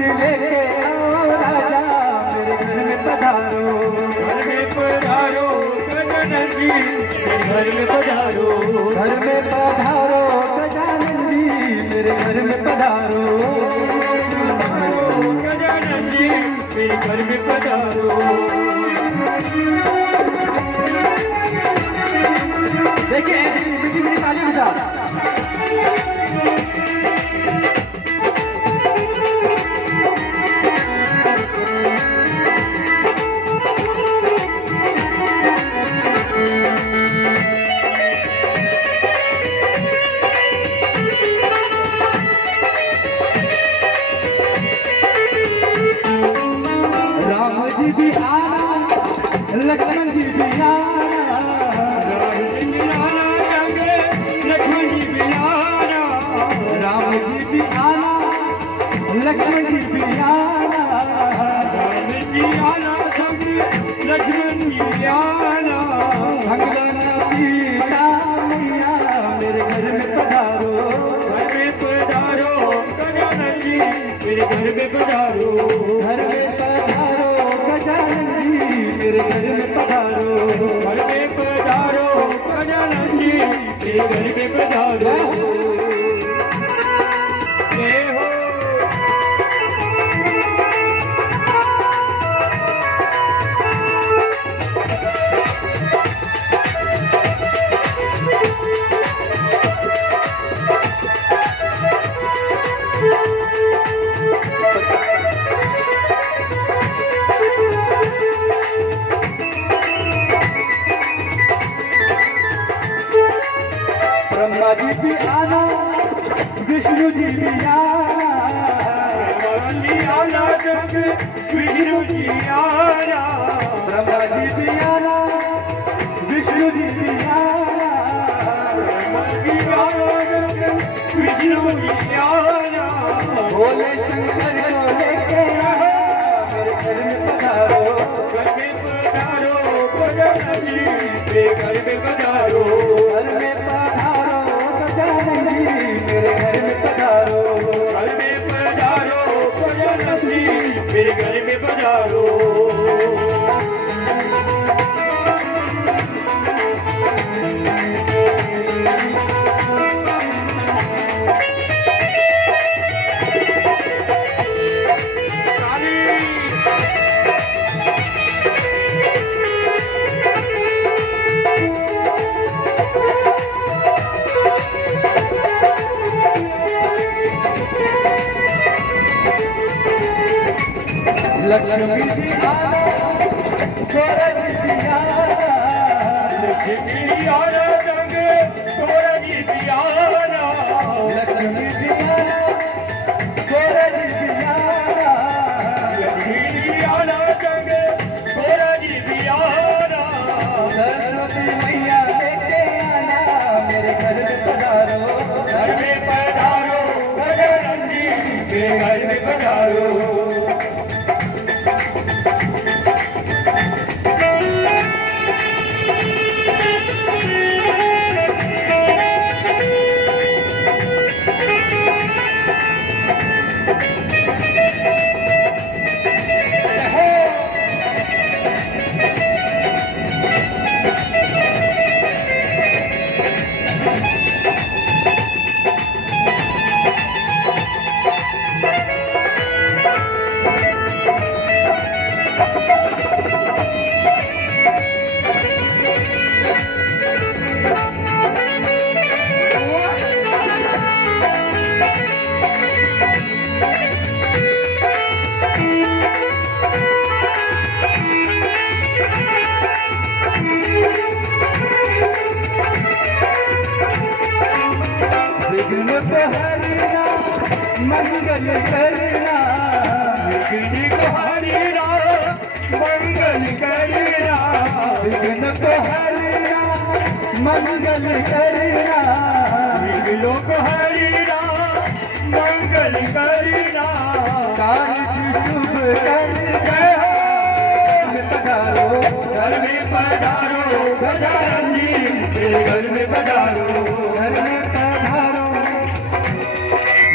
लेके आओ राजा मेरे घर में पधारो। घर में पधारो गजानन जी मेरे घर में पधारो। घर में पधारो गजानन जी मेरे घर में पधारो। गजानन जी मेरे घर में पधारो। देखिए मीठी मीठी ताली के साथ भी आना लक्ष्मण जी भी आना। लक्ष्मण जी भी आना। राम जी भी आना लक्ष्मण जी भी आना। राम जी आना सब लक्ष्मण जी आना। भगवान सीता मैया मेरे घर में पधारो। घर में पधारो गजानन जी मेरे घर में पधारो। घर में पधारो गजानन जी मेरे घर में पधारो। घर में पधारो गजानन जी मेरे घर में पधारो। जय हो। ब्रह्मा जी भी आना विष्णु जी भी आना। जी आना जग विष्णु जी आना। ब्रह्मा जी भी आना विष्णु जी भी आना। जी आना जग विष्णु जी आना। भोले शंकर को लेके मेरे घर में पधारो। घर में पधारो गजानन जी मेरे घर में पधारो। घर में पधारो गजानन जी मेरे घर में पधारो। घर में पधारो गजानन जी मेरे घर में पधारो। लक्ष्मी जी आना थोड़ा जी आना। लक्ष्मी आना जग थोड़ा जी आना। लक्ष्मी जी आना थोड़ा जी आना। लक्ष्मी आना जग थोड़ा जी आना। सरस्वती मैया लेके आना मेरे घर में पधारो। घर में पधारो गजानन जी मेरे घर में पधारो। विघ्न को हरना मंगल करना। विघ्न को हरना मंगल करना। विघ्न को हरना मंगल करना। विघ्नों को हरना मंगल करना। कार्य शुभ कर पधारो घर में पधारो गजानन जी मेरे घर में पधारो।